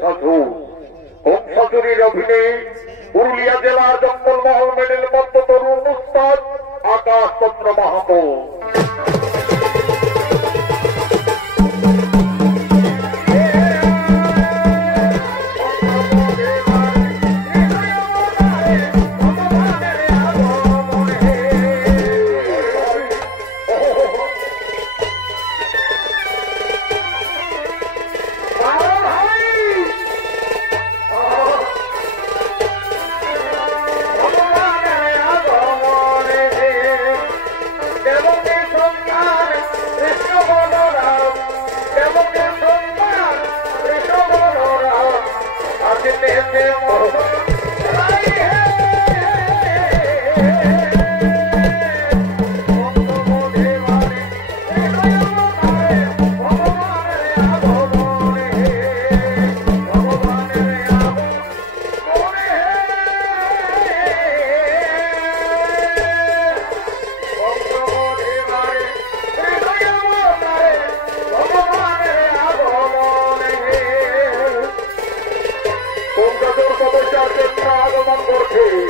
কংসাসুর। কংসাসুরের অভিনয়ে পুরুলিয়া জেলার জঙ্গলমহল মেডেল পদ্ম তরুণ উস্তাদ আকাশ চন্দ্র মাহাতো। Hey!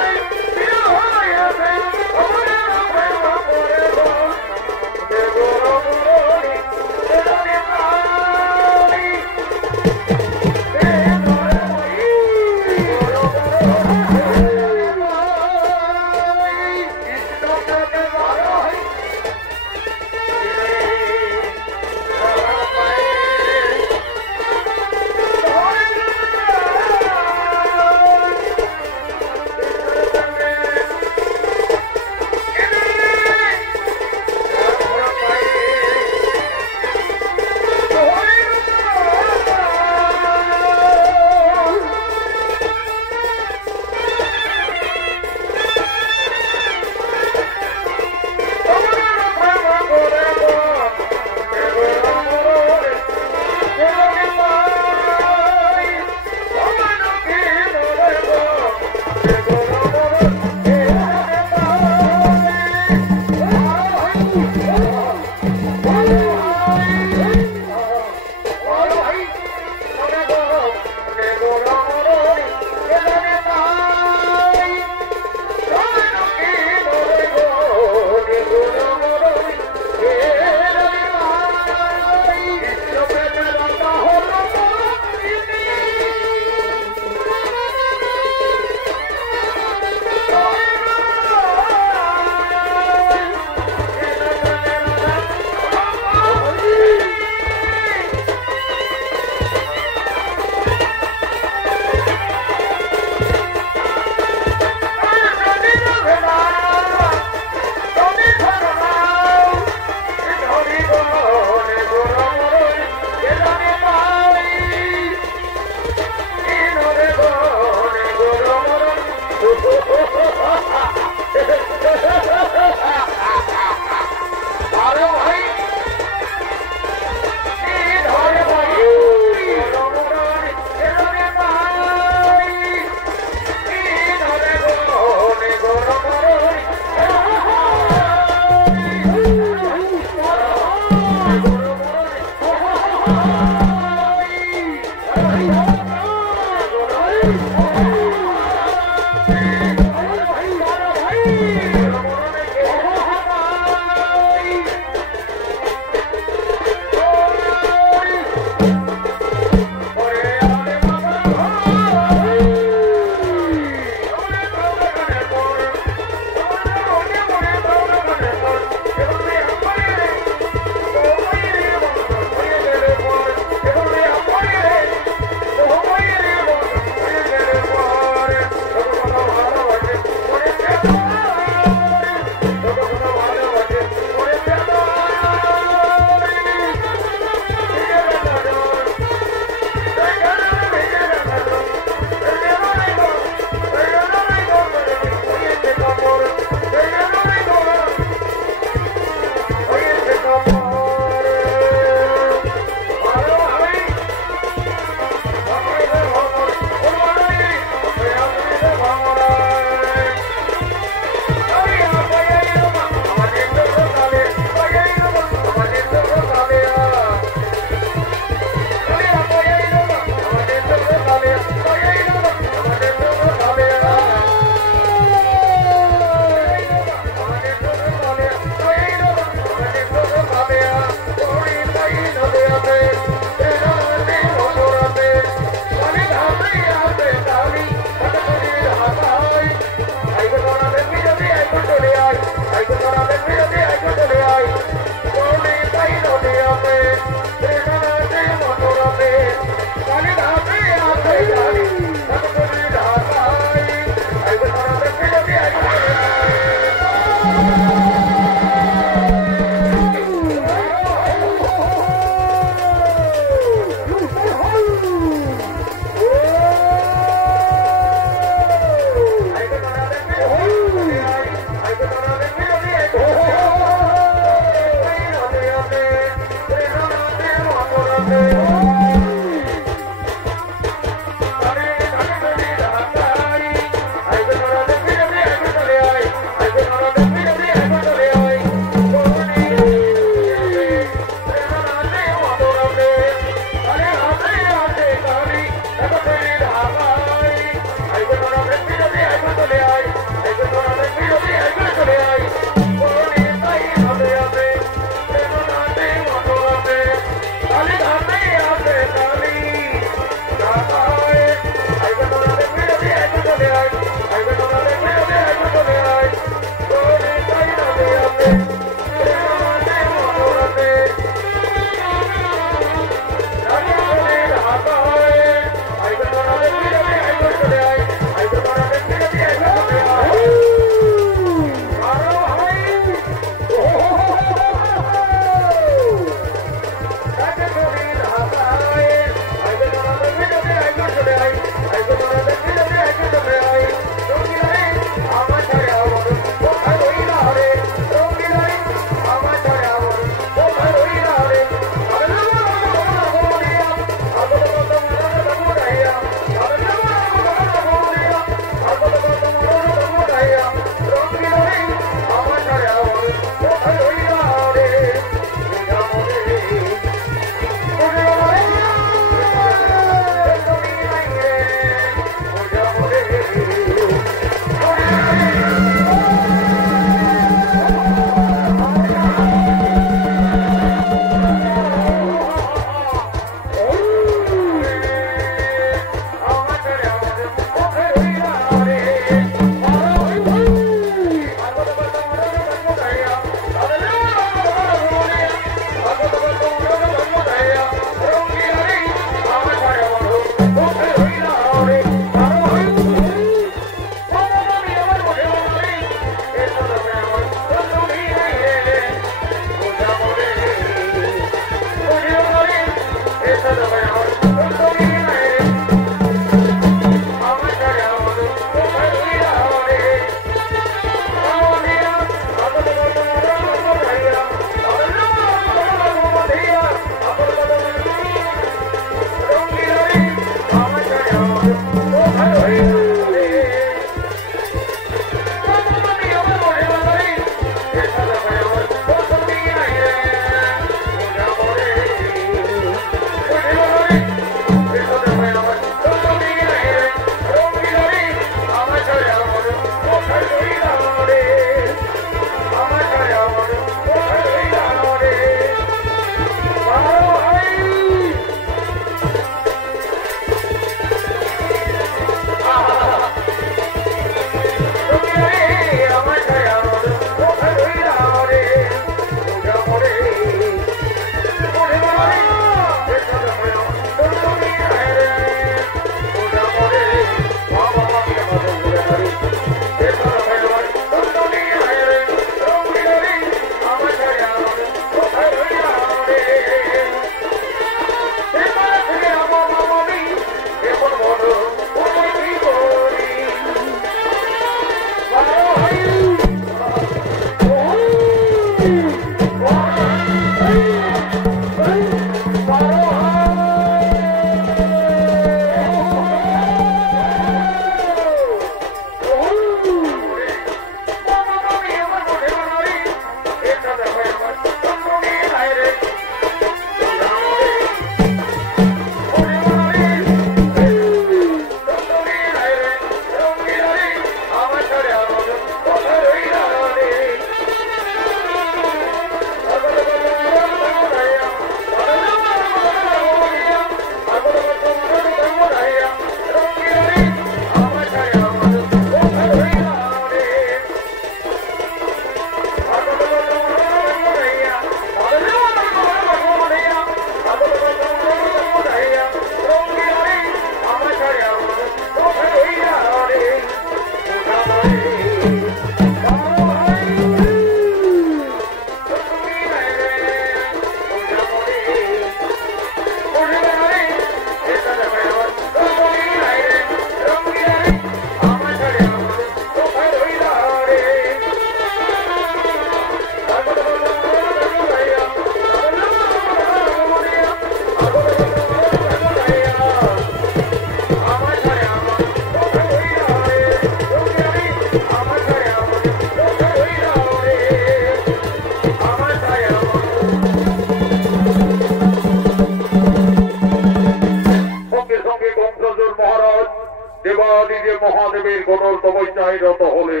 মহাদেবের গণর তপস্যায় রত হলে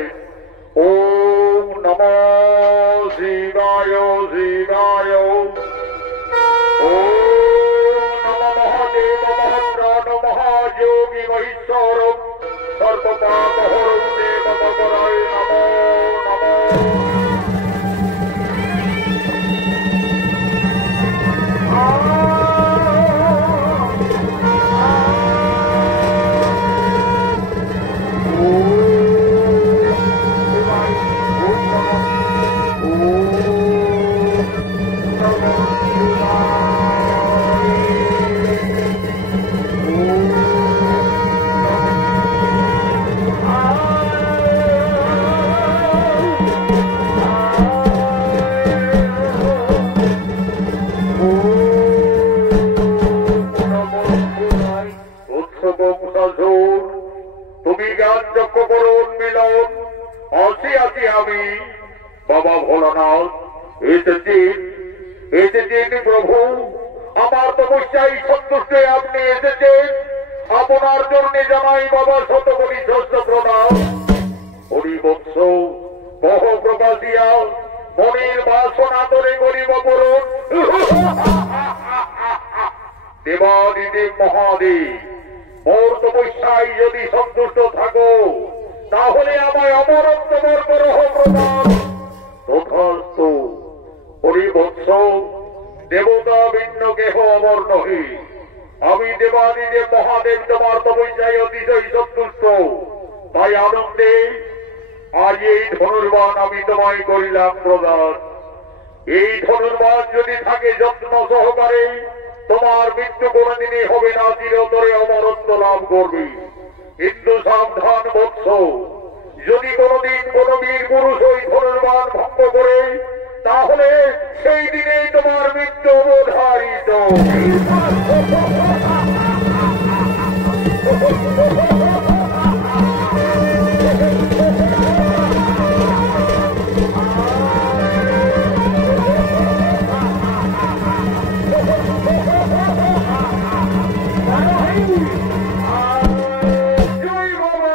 ওম নমঃ শিবায় শিবায় ওম নমঃ মহাদেব মহাপ্রাণ মহাযোগী মহেশ্বর সর্বপাপহরং দেবতপরায় নমো নমঃ। তুমি জ্ঞান যজ্ঞ করুন মিলন আসি আমি বাবা ভোলানাথ এসেছেন প্রভু আমার তপস্যায় সন্তুষ্ট আপনি এসেছেন আপনার জন্য জানাই বাবা শতকোটি শস্য প্রণাম। হরিবৎস বহ প্রকাশিয়া মনির বাসনা তরে করিব পূরণ। দেবাদিদেব মহাদেব মোর তপস্যায় যদি সন্তুষ্ট থাকো তাহলে আমায় অমরত্ব বর করহ প্রদান। তথাস্তু। হরিবৎস দেবতা ভিন্ন কেহ অমর নহি, আমি দেবাদিদেব মহাদেব তোমার তপস্যায় অতিশয় সন্তুষ্ট, তাই আনন্দে আজ এই ধনুর্বাণ আমি তোমায় করিলাম প্রদান। এই ধনুর্বাণ যদি থাকে যত্ন সহকারে তোমার মৃত্যু কোনদিনই হবে না, চিরতরে অমরত্ব লাভ করবে। কিন্তু সাবধান বৎস, যদি কোনদিন কোন বীর পুরুষ ওই ধনুর্বাণ ভঙ্গ করে তাহলে সেই দিনেই তোমার মৃত্যু অবধারিত। জয় বাবা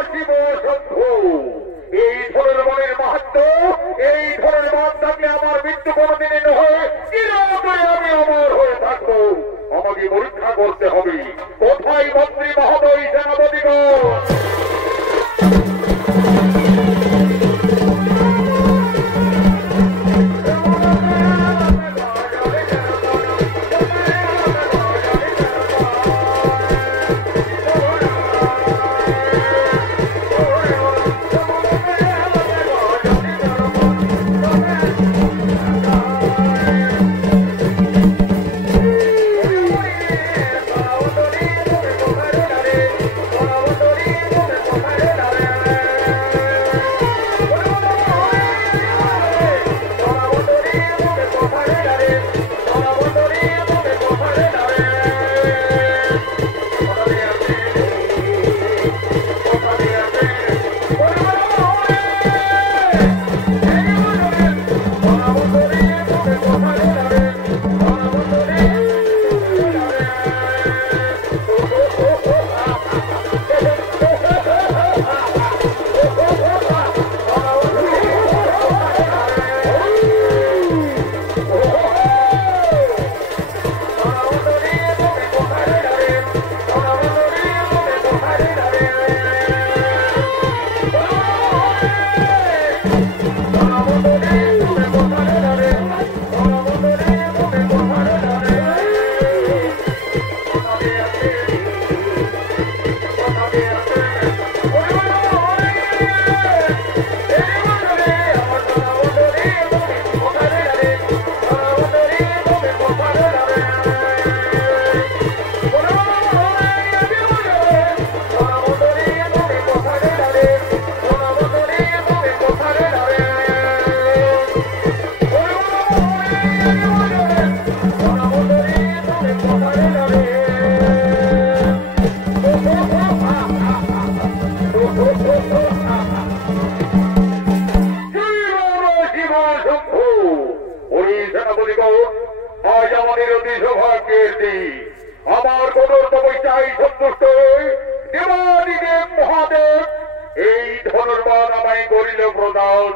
আমায় করিল প্রদান।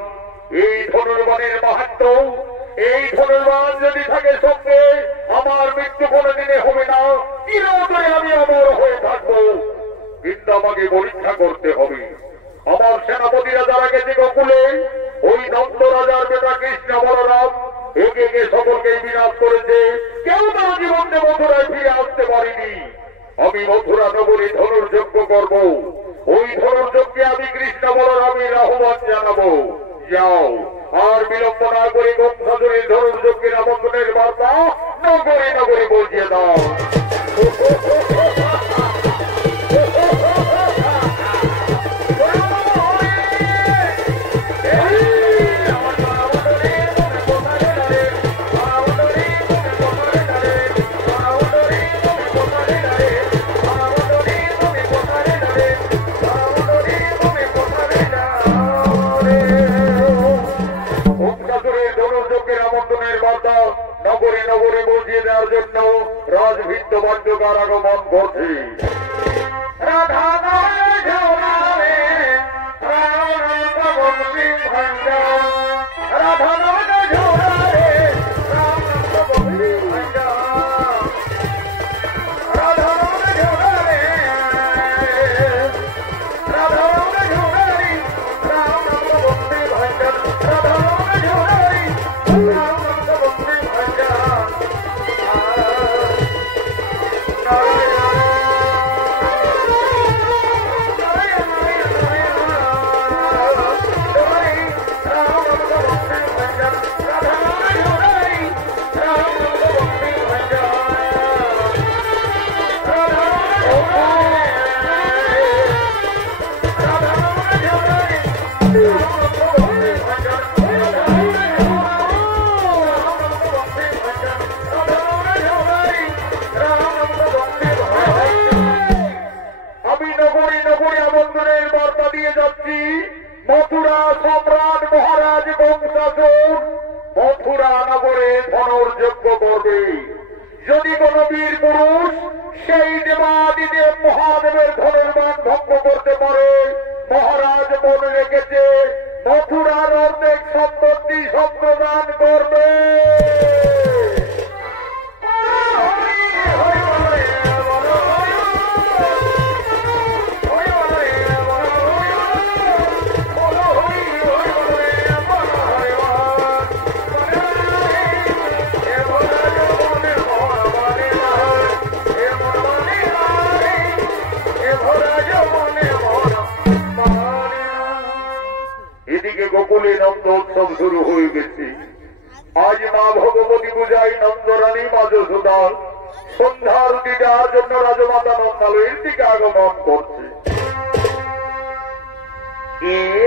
এই ধনুর্বাণের মাহাত্ম, এই ধনুর্বাণ যদি থাকে সঙ্গে, আমার মৃত্যু কোনোদিনে হবে না। চিরতরে আমি অমর হয়ে থাকবো, কিন্তু আমাকে পরীক্ষা করতে হবে। আমার সেনাপতিরা যারা গেছে গোকুলে, ওই নন্দ রাজার বেটা কৃষ্ণ বলরাম একে একে সকলকে বিনাশ করেছে। কেউ তার জীবনে মথুরায় ফিরে আসতে পারিনি। আমি মথুরা নগরী ধনুর্যজ্ঞ করব। ওই ধনুর্যজ্ঞে আমি কৃষ্ণ বলরামের আহ্বান জানাবো। যাও, আর বিলম্ব না করে গঙ্গাধরের ধনুর্যজ্ঞের আমন্ত্রণের বার্তা নগরে নগরে পৌঁছে দাও। নগরে নগরে বুঝিয়ে দেওয়ার জন্য রাজভিত্ত বাদ্যকার আগমন করছে। মথুরা সম্রাট মহারাজ বংশাসুর মথুরা নগরে ধনুর্যজ্ঞ করবে। যদি কোন বীর পুরুষ সেই দেবাদিদেব মহাদেবের ধনুর্বাণ ভঙ্গ করতে পারে, মহারাজ মনে রেখেছে মথুরার অর্ধেক সম্পত্তি সম্প্রদান করবে। এদিকে গোকুলে নন্দ উৎসব শুরু হয়ে গেছে। আজ মা ভগবতী পূজায় নন্দরানী মা যশোদা সন্ধ্যার দিদার জন্য রাজমাতা নন্দালয়ের দিকে আগমন করছে।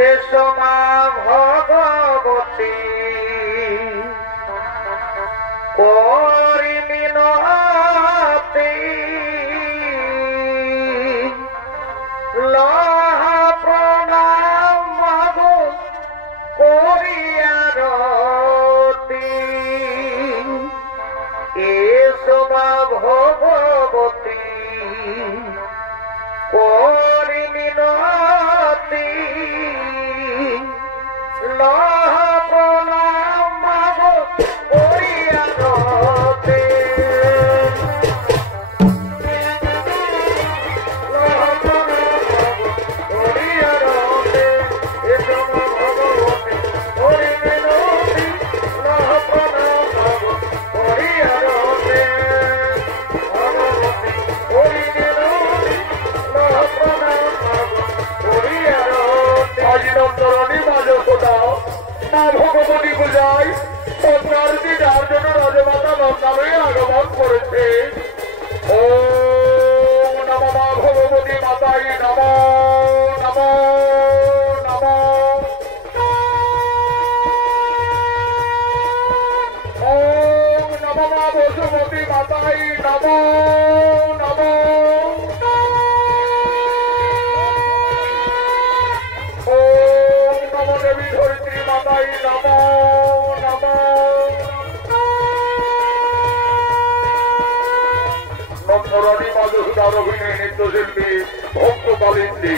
এসো মা ভগবতী করি মিনতি, লহা প্রণাম মাগো করিয়ারতি। এসো মা ভগবতী করি মিনতি, লহা প্রণাম মাগো করিয়ারতি। ভগবতী পূজায় সন্ধ্যার দিদার জন্য রাজমাতা নন্দালয়ে আগমন করেছে। ওম নমো মা ভগবতী মাতাই নমো নমো নমো। ওম নমো মা বসুমতী মাতাই নমো নমো। ওম নমো দেবী ধরিত্রী মাতাই নমো নমো। নন্দরানী মা যশোদার অভিনয় নৃত্যশিল্পী ভক্ত কালিন্দী।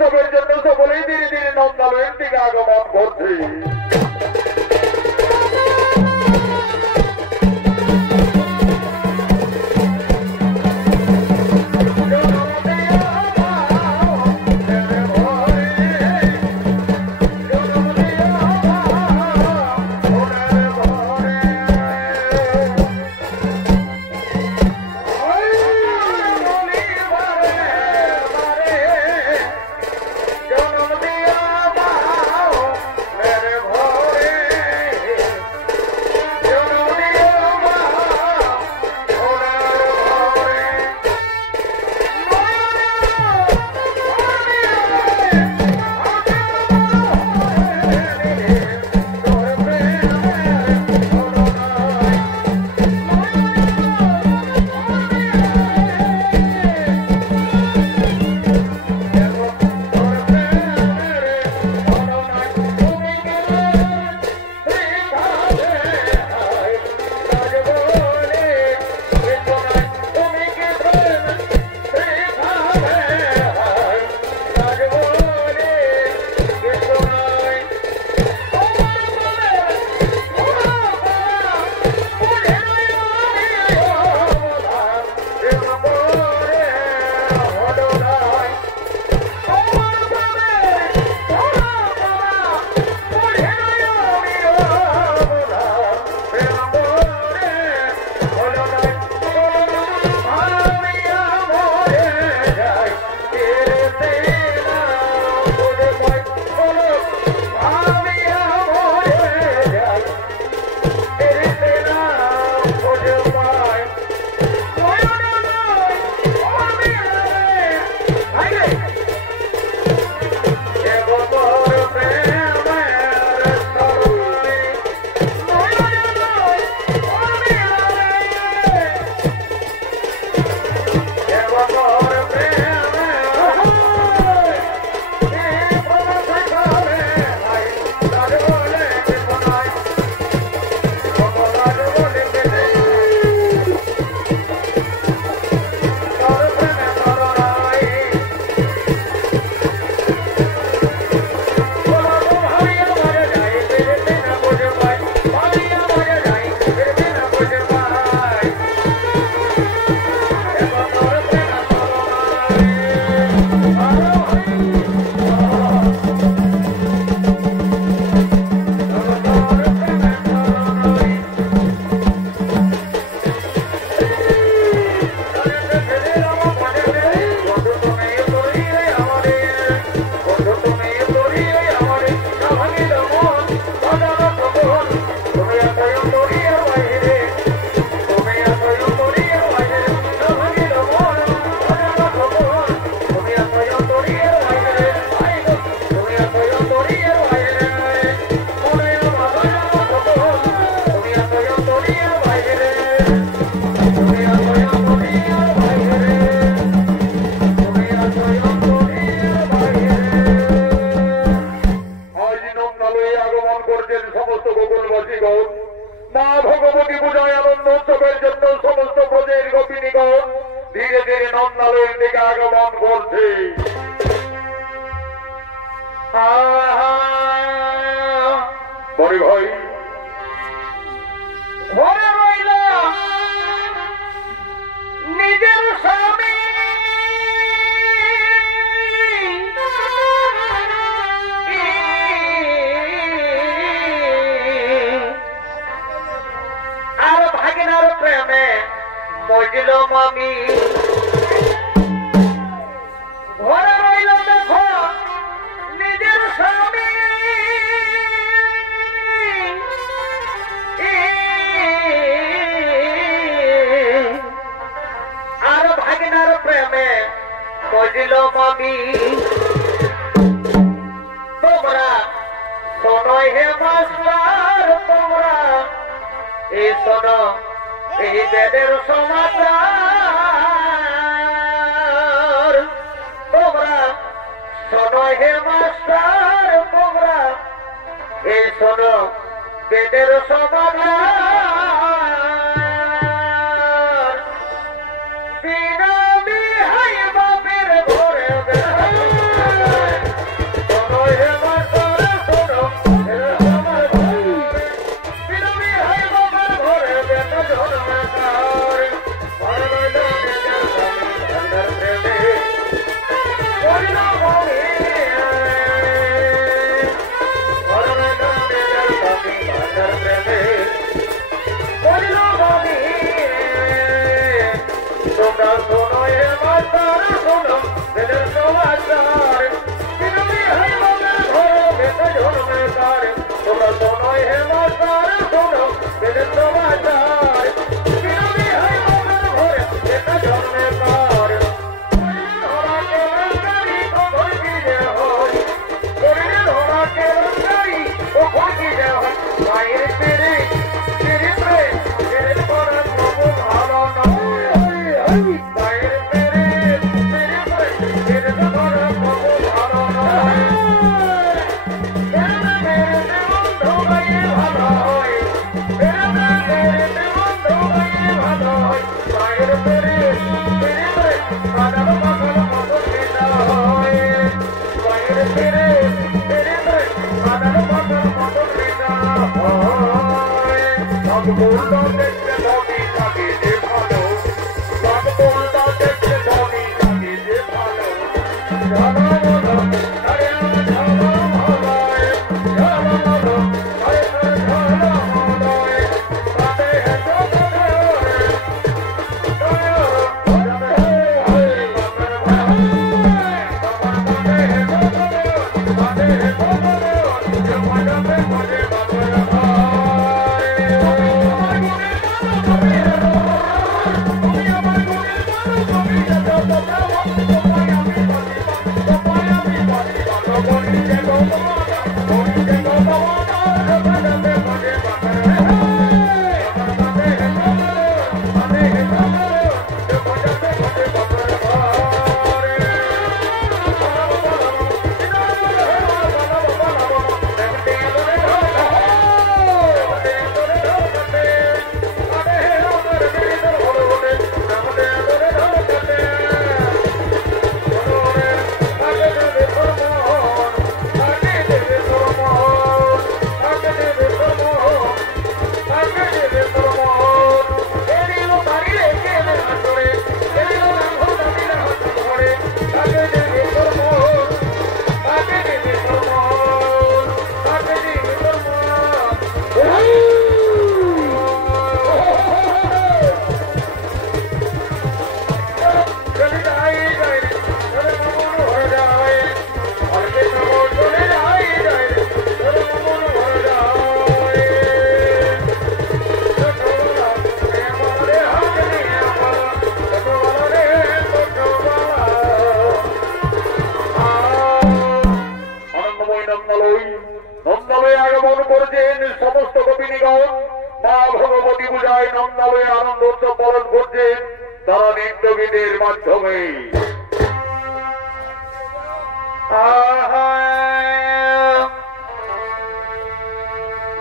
উৎসবের জন্য সকলেই ধীরে ধীরে নন্দালয়ের দিকে আগমন করছে। মা ভগবতী পূজায় আনন্দ উৎসবের জন্য সমস্ত প্রজের গোপিনীগণ ধীরে ধীরে নন্দালয়ের দিকে আগমন করছে। ভাই ঘরে রইল নিজের স্বামী, আর ভাগিনার প্রেমে মজিল মামি। ঘরে রইল দেখো নিজের স্বামী, আর ভাগিনার প্রেমে মজিল মামি। তোমরা শোনো হে মাস্টার, তোমরা এই শোনো এই বেদের সমাচার। তোমরা শোনো হে মাস্টার, তোমরা এই শোনো বেদের সমাচার। বিনা বিহাই বাপের ঘরে বেড়ায়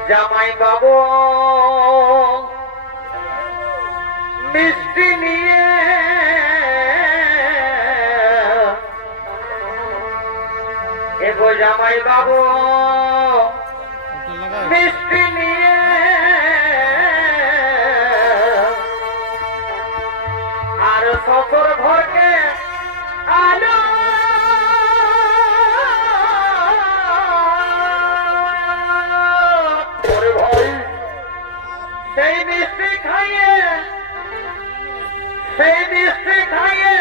জামাই বাবু মিষ্টি নিয়ে এগো জামাই বাবু মিষ্টি নিয়ে আর শ্বশুর ঘরকে আলো সেই মিষ্টি খাইয়ে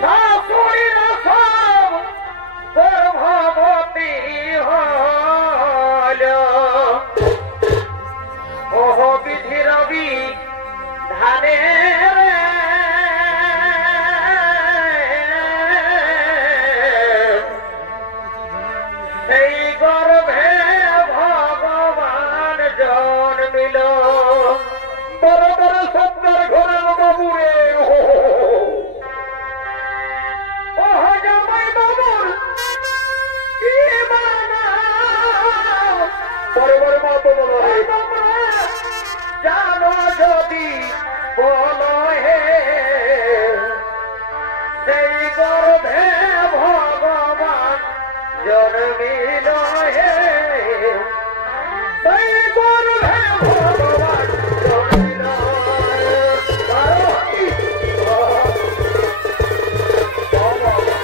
শাশুড়িরা সব গর্ভবতী হল ওহ বিধি রবি ধানে সেই গর্ভে ভগবান জন্মিল বড় বড় সত্তর ঘরের বাবুরে ওহ জামাই বাবুর কি বানা বড় বড় মা তো জানো যদি বলো হে সেই গর্ভে ভগবান জন্মিল হে সেই গর্ভে ভগবান জন্মিল ভগবান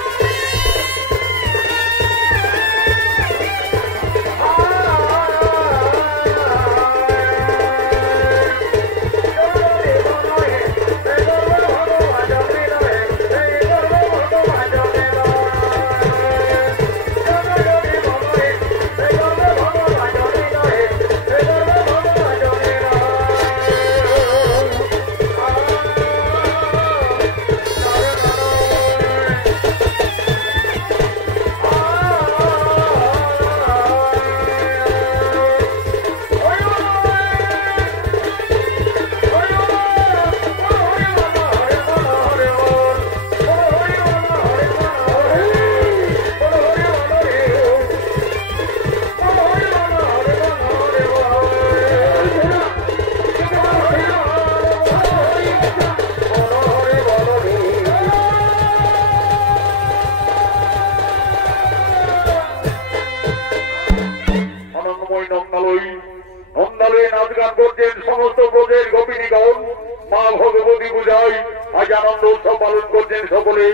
যায় আজ আনন্দ উৎসব পালন করছেন সকলে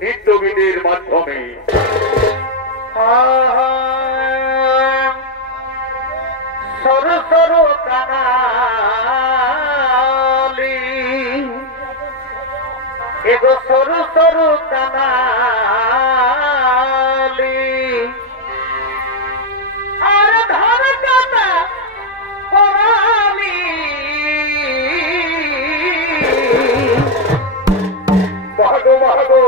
নৃত্য গীতের মাধ্যমে। সরু সরু কানালি এগো সরু সরু কানালি আর ধর কাটা পরালি ভাগো ভাগো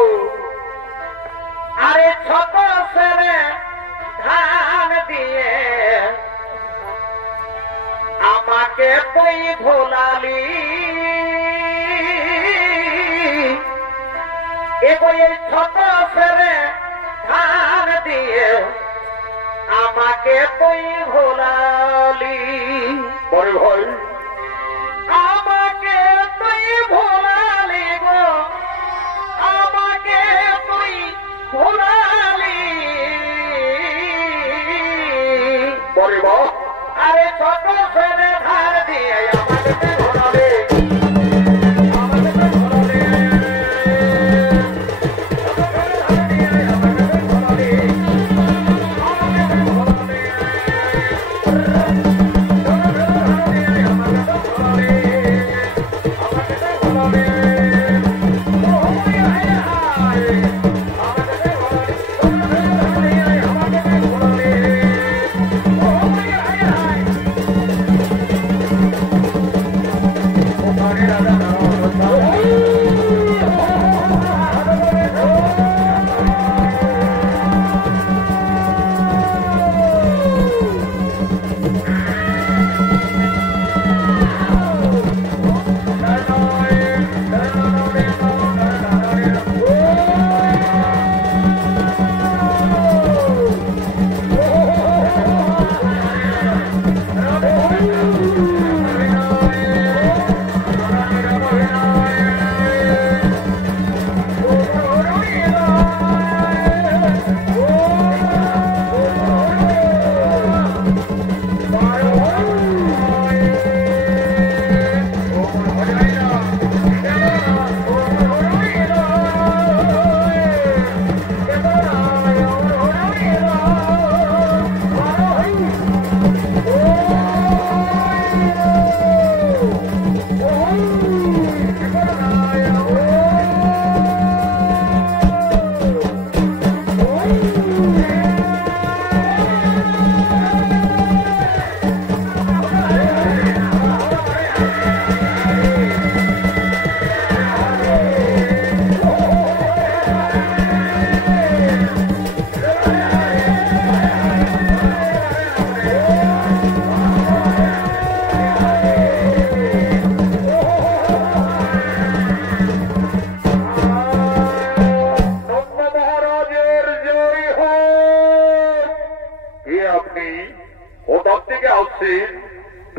আরে ছোট সেরে ধান দিয়ে আমাকে তুই ভোলালি এবার ছোট সেরে ধান দিয়ে আমাকে তুই ভোলালি বড় ভাই আমাকে তুই ভোলালি গো আমাকে তুই ভোলালি বড় বা আরে ছোট ছেলে ধার দিয়ে আমাকে তুই ভোলালি আমাকে তুই ভোলালি ছোট ছেলে ধার দিয়ে আমাকে তুই ভোলালি আমাকে তুই ভোলালি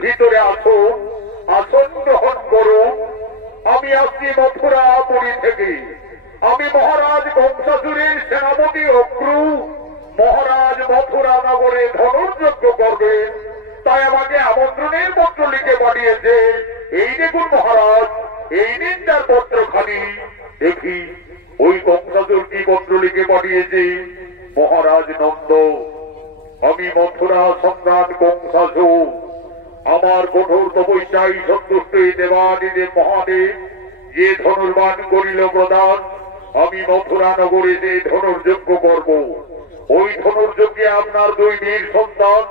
ভিতরে আসুন, আসন গ্রহণ করুন। আমি আসছি মথুরাপুরী থেকে। আমি মহারাজ বংশাসুরের সেনাপতি অক্রু। মহারাজ মথুরা নগরে ধনুর্যজ্ঞ করবেন, তাই আমাকে আমন্ত্রণের পত্র লিখে পাঠিয়েছে। এই দেখুন মহারাজ, এই দিন তার পত্রখানি। দেখি ওই বংশাসুর কি পত্র লিখে পাঠিয়েছে। মহারাজ নন্দ, আমি মথুরা সম্রাট বংশাসুর। আমার কঠোর তপস্যায় সন্তুষ্ট দেবাদিদেব মহাদেব যে ধনুর্বান করিল প্রদান, আমি মথুরা নগরে যে ধনুর্যজ্ঞ করব। ওই ধনুর্যজ্ঞে আপনার দুই বীর সন্তান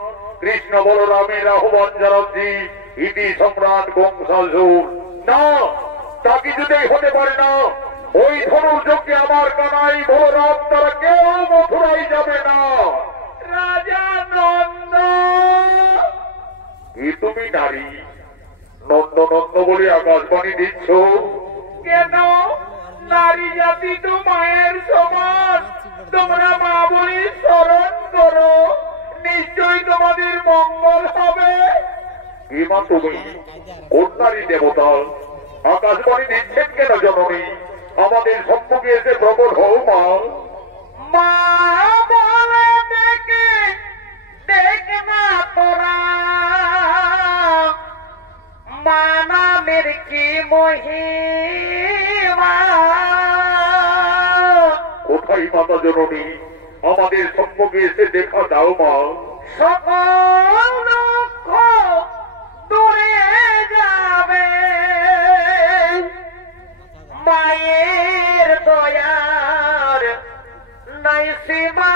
কৃষ্ণ বলরামের আহ্বান জানাচ্ছি। ইতি সম্রাট বংশাসুর। না, তা কিছুতেই হতে পারে না। ওই ধনুর্যজ্ঞে আমার কানাই বলরাম তারা কেউ মথুরাই যাবে না। রাজা নন্দ, কি তুমি নারী নন্দ নন্দ বলে আকাশবাণী দিচ্ছ? কেন? নারী জাতি তো মায়ের সমান। তোমরা মা বলে স্মরণ করো, নিশ্চয়ই তোমাদের মঙ্গল হবে। কি মা তুমি? কোন নারী দেবতা? আকাশবাণী দিচ্ছেন কেন জননী? আমাদের সম্মুখে এসে প্রকট হও মা। মা বলে ডেকে দেখ না তোরা, মা নামের কি মহিমা। দোহাই মাতা জননী, আমাদের সম্মুখে এসে দেখা দাও মা। সকল দুঃখ দূরে যাবে মায়ের দয়ার নাই সীমা।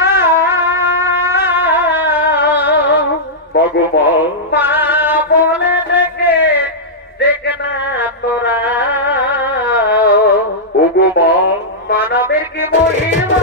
মাগো মা, মা বলে দেখে দেখ না তোরা, ওগো মা, মানবের কি মহিমা।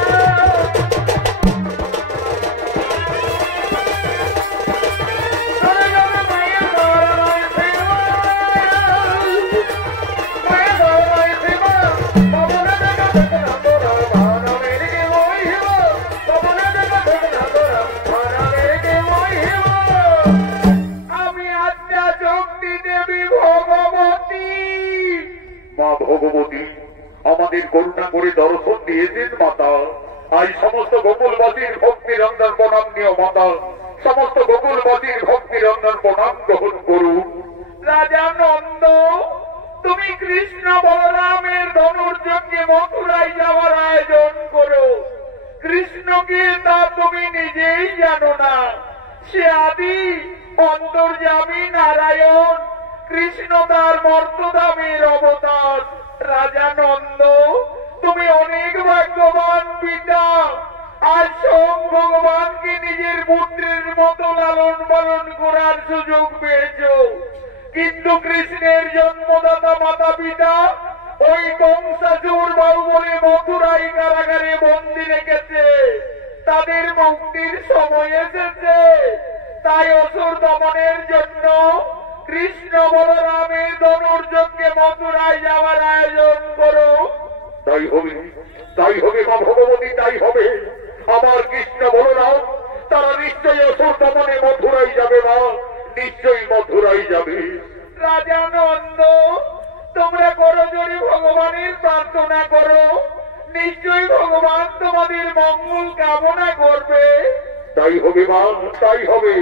মা ভগবতী, আমাদের করুণা করে দর্শন দিয়েছেন মাতা। আজ সমস্ত গোকুলবাসীর ভক্তি রঞ্জন প্রণাম নিয় মাতা, সমস্ত গোকুলবাসীর ভক্তি রঞ্জন প্রণাম গ্রহণ করুন। রাজা নন্দ, তুমি কৃষ্ণ বলরামের ধনুর্যজ্ঞে মথুরায় যাওয়ার আয়োজন করো। কৃষ্ণকে তা তুমি নিজেই জানো না। সে আদি অন্তর্যামী নারায়ণ, কৃষ্ণ তার মর্তধামের অবতার। রাজা নন্দ, তুমি অনেক ভাগ্যবান পিতা। আজ স্বয়ং ভগবানকে নিজের পুত্রের মতো লালন পালন করার সুযোগ পেয়েছ। কিন্তু কৃষ্ণের জন্মদাতা মাতা পিতা ওই কংসাসুর বাহুবলে মথুরাই কারাগারে বন্দী রেখেছে। তাদের মুক্তির সময় এসেছে। তাই অসুর দমনের জন্য কৃষ্ণ বলরামের ধনুর্যজ্ঞে মথুরায় যাওয়ার আয়োজন করো। তাই হবে, তাই হবে মা ভগবতী, তাই হবে। আমার কৃষ্ণ বলরাম তারা নিশ্চয়ই অসুর দমনে মথুরাই যাবে মা, নিশ্চয়ই মথুরাই যাবে। রাজা নন্দ, তোমরা করজোড়ে ভগবানের প্রার্থনা করো। নিশ্চয়ই ভগবান তোমাদের মঙ্গল কামনা করবে। তাই হবে মা, তাই হবে।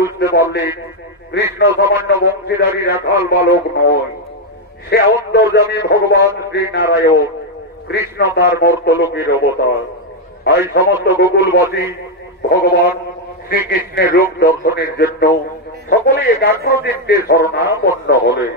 বুঝতে পারলেন কৃষ্ণ সামান্য বংশীধারী রাখাল বালক নয়, সে অন্তর্যামী ভগবান শ্রী নারায়ণ। কৃষ্ণ তার মর্তলোকের অবতার। আজ সমস্ত গোকুলবাসী ভগবান শ্রীকৃষ্ণের রূপ দর্শনের জন্য সকলে একাগ্রচিত্তে শরণাপন্ন হলে।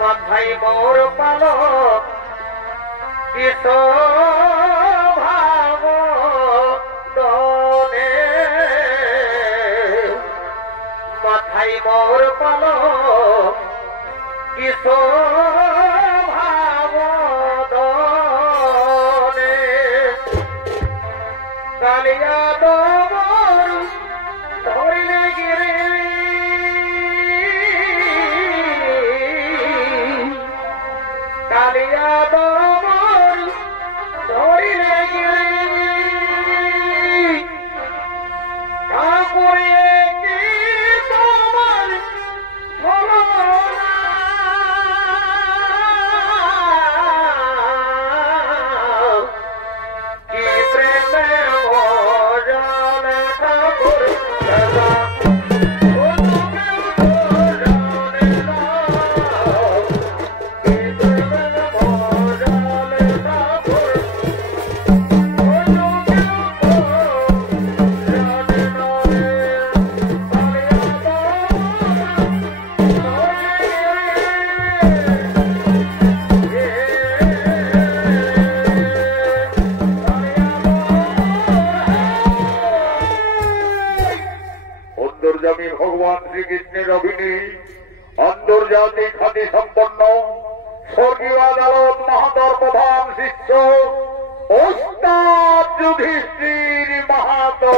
মাথায় মোর পালো কিস ভাব দনে, মাথায় মোর পালো কিস ভাব দনে, কালিয়া দমর ধরিলে গিরে কালিয়া দমর ধরিলে গিরে কাপড়ে কি তোমার হলো না। আন্তর্জাতিক খ্যাতি সম্পন্ন স্বর্গীয় আদালত মাহাতর প্রধান শিষ্য ওস্তাদ যুধিষ্ঠির মাহাতো।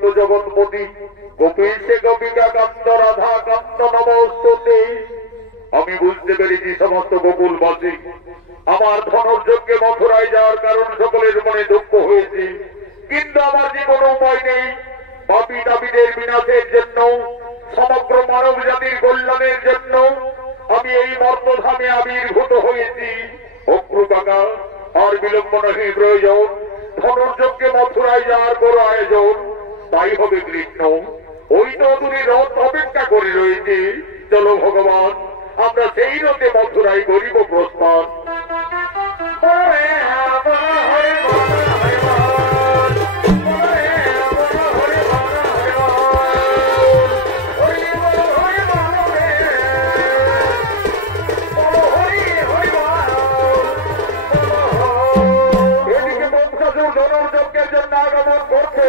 কান্ত জগৎপতি গোপীশে গোপিকা কান্ত রাধা কান্ত নমস্তুতে। আমি বুঝতে পেরেছি সমস্ত গোকুলবাসী আমার ধনুর্যজ্ঞে মথুরায় যাওয়ার কারণ সকলের মনে দুঃখ হয়েছে, কিন্তু আমার যে কোনো উপায় নেই। পাপী তাপীদের বিনাশের জন্য, সমগ্র মানব জাতির কল্যাণের জন্য আমি এই মর্তধামে আবির্ভূত হয়েছি। অক্রু কাকা, আর বিলম্ব নহি প্রয়োজন। ধনুর্যজ্ঞে মথুরায় যাওয়ার বড় আয়োজন, তাই হবে কৃষ্ণ। ওই তো তুমি রথ অপেক্ষা করে রয়েছে। চলো ভগবান, আমরা সেই রথে মথুরায় করিব প্রস্থান। এদিকে বংশাসুর ধনুর্যজ্ঞের জন্য আগমন করছে।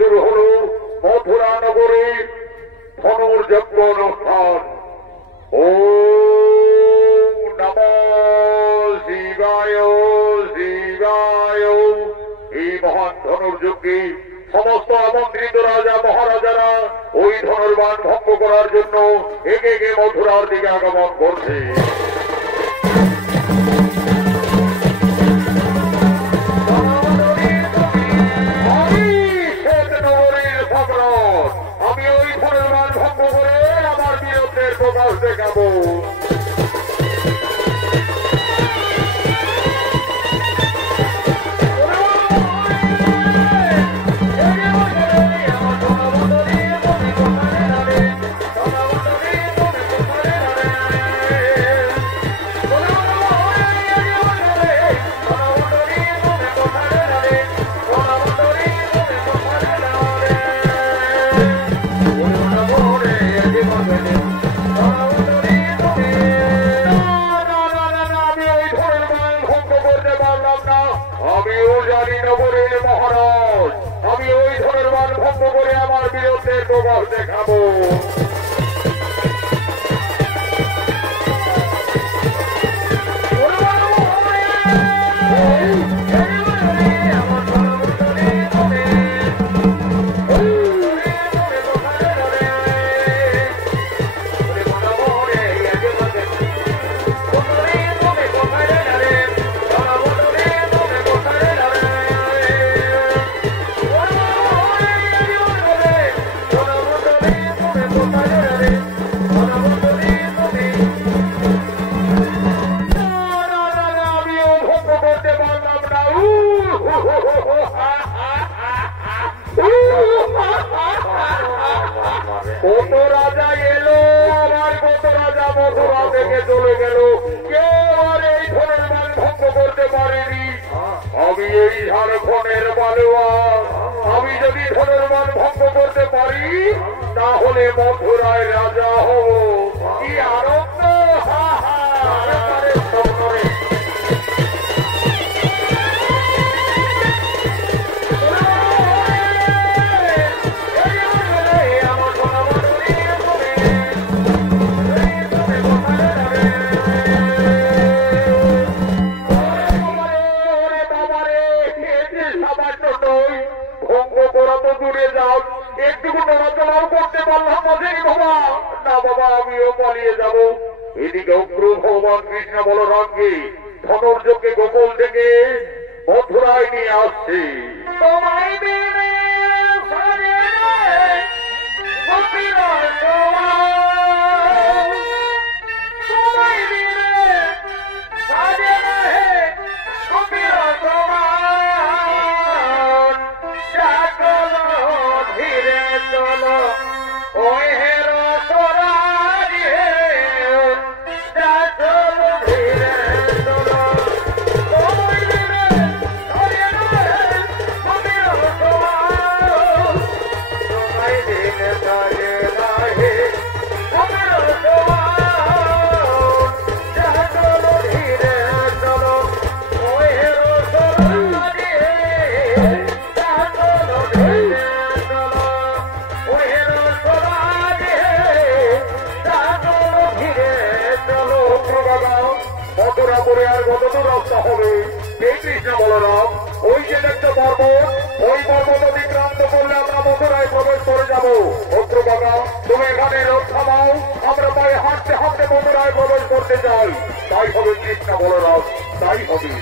শুরু হল মথুরা নগরে ধনুর্যজ্ঞ অনুষ্ঠান। ও নমঃ শিবায় শিবায়। এই মহান ধনুর্যজ্ঞে সমস্ত আমন্ত্রিত রাজা মহারাজারা ওই ধনুর্বাণ ভঙ্গ করার জন্য একে একে মথুরার দিকে আগমন করছে। আমি ওই ধনুর্বাণ ভঙ্গ করে আমার বীরত্বের প্রকাশ দেখাবো। আমিও জানি নগরের মহারাজ, আমি ওই ধনুর্বাণ ভঙ্গ করে আমার বীরত্বের প্রকাশ দেখাবো। কত রাজা এলো, আমার কত রাজা মথুরা থেকে চলে গেল, কেউ আর এই ধনুর্বাণ ভঙ্গ করতে পারেনি। আমি এই ঝাড়খণ্ডের বালুয়া, আমি যদি ধনুর্বাণ ভঙ্গ করতে পারি তাহলে মথুরায় রাজা হব। কি আনন্দ! ভঙ্গ করা তো দূরে যাও, একটুকু নড়াচড়াও করতে পারলাম না বাবা, আমিও পালিয়ে যাব। এদিকে অগ্র ভগবান কৃষ্ণ বলরামকে ধনুর্যজ্ঞে গোকুল থেকে মথুরায় নিয়ে আসছে। তোমায় বেড়ে সারে গোপীরা তোমায় বেড়ে সারে বলরাম, ওই যে দেখতে পর্বত, ওই পর্বত অতিক্রান্ত করলে আমরা মথুরায় প্রবেশ করে যাব। অত্র বাবা, তুমি এখানে রথ থামাও, আমরা পায়ে হাঁটতে হাঁটতে মথুরায় প্রবেশ করতে চাই। তাই হবে কৃষ্ণ বলরাম, তাই হবে।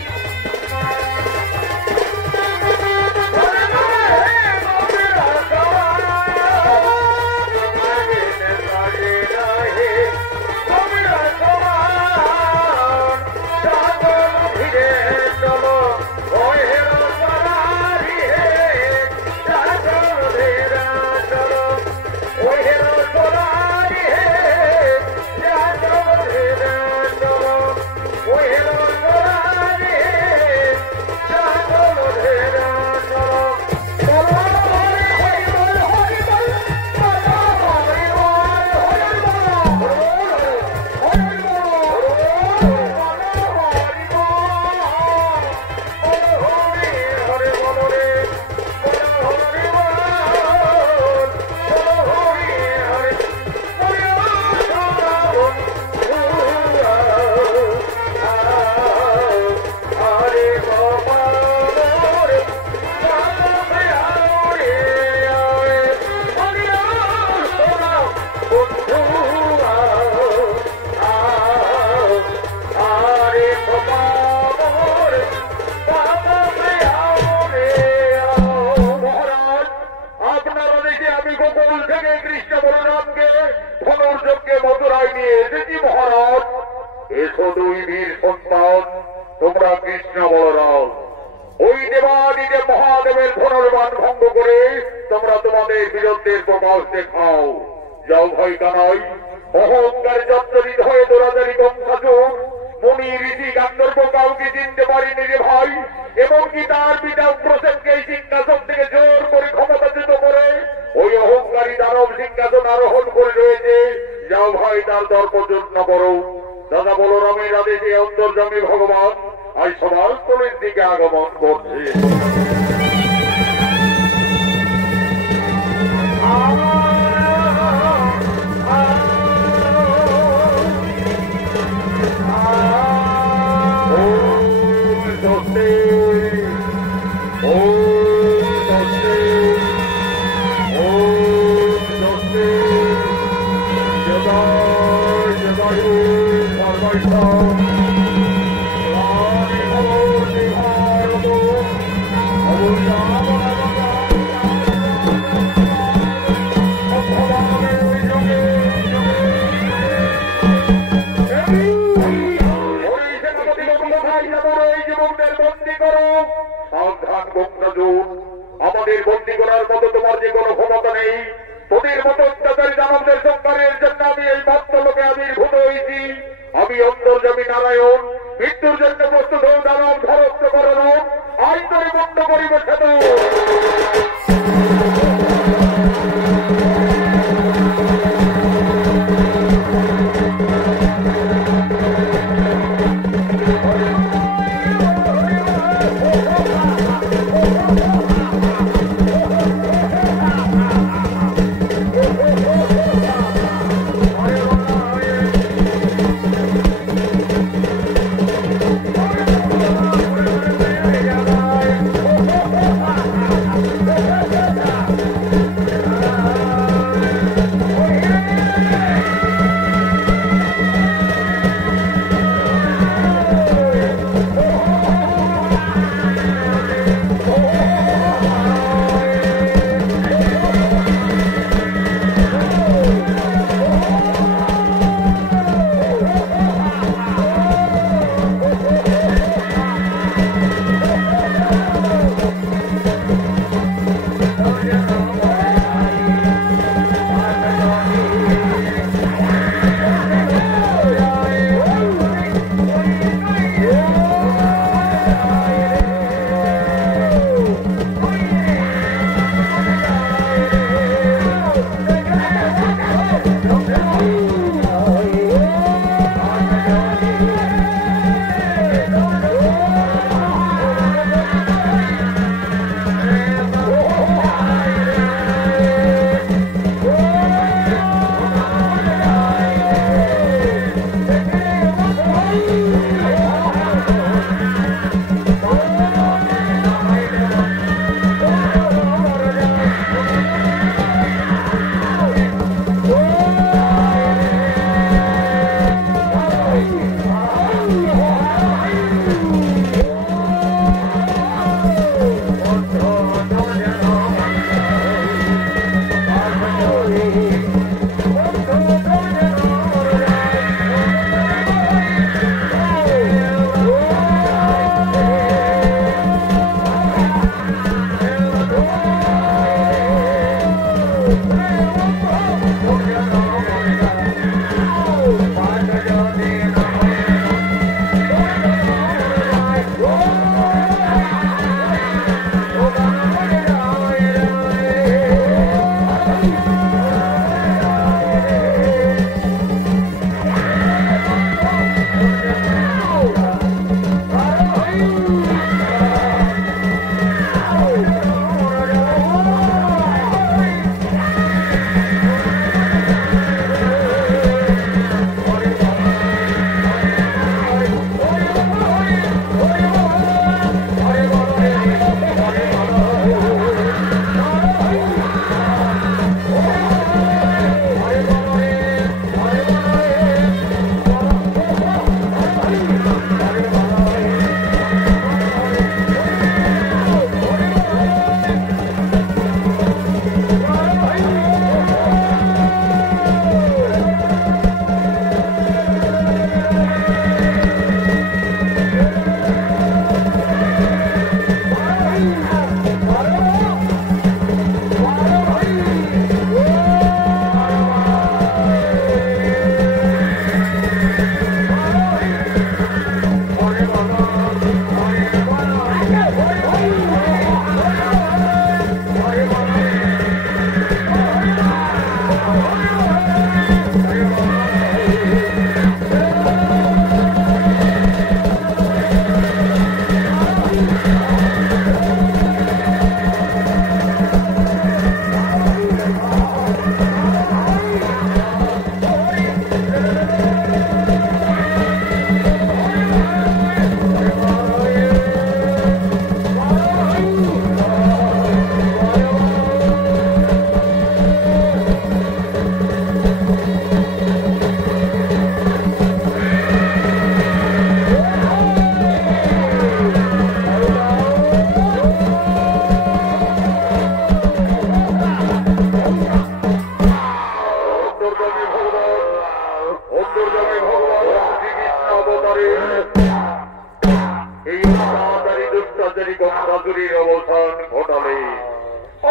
অবসান ঘটালে।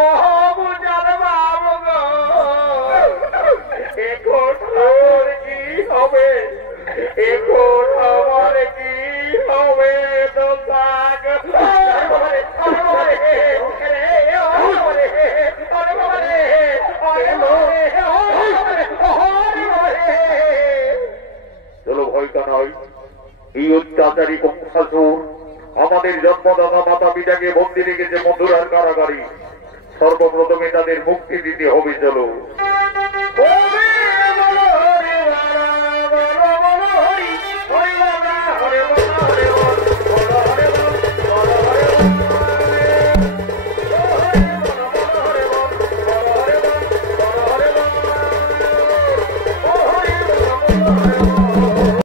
ও বুঝার বাবু গো, এখন আমার কি হবে, এখন আমার কি হবে? চলো ভয়টা নয়, এই অত্যাচারী কংসাসুর আমাদের জন্মদাতা মাতা পিতাকে বন্দি রেখেছে মধুরার কারাগারে। সর্বপ্রথমে তাদের মুক্তি দিতে হবে। চলো।